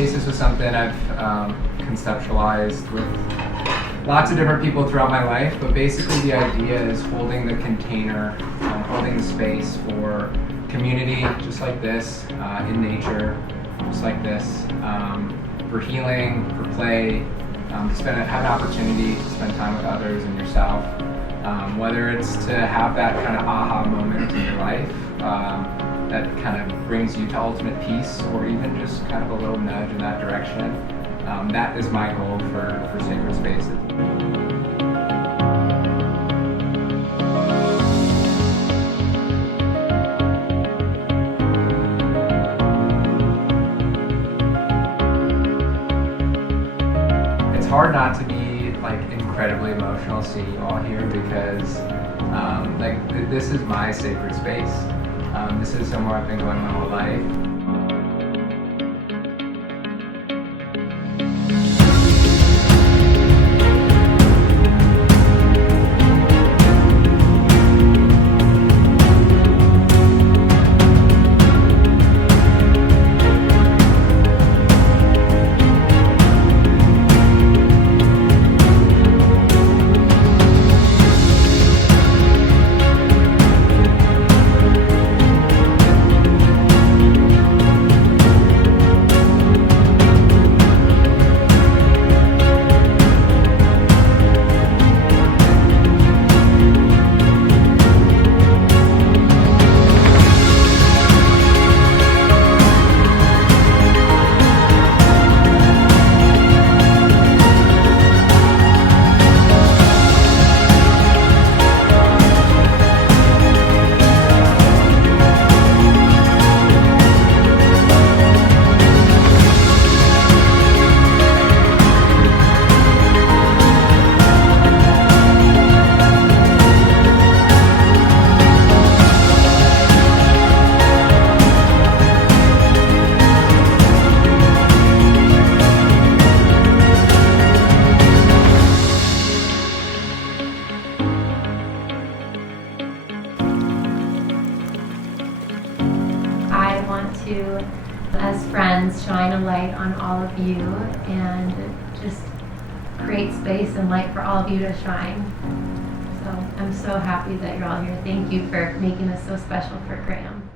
spaces was something I've conceptualized with lots of different people throughout my life, but basically the idea is holding the container, holding the space for community, just like this, in nature, just like this, for healing, for play, have an opportunity to spend time with others and yourself, whether it's to have that kind of aha moment in your life that kind of brings you to ultimate peace, or even just kind of a little nudge in that direction. That is my goal for sacred spaces. It's hard not to be like incredibly emotional seeing you all here, because this is my sacred space. This is somewhere I've been going my whole life. To, as friends, shine a light on all of you and just create space and light for all of you to shine. So I'm so happy that you're all here. Thank you for making this so special for Graham.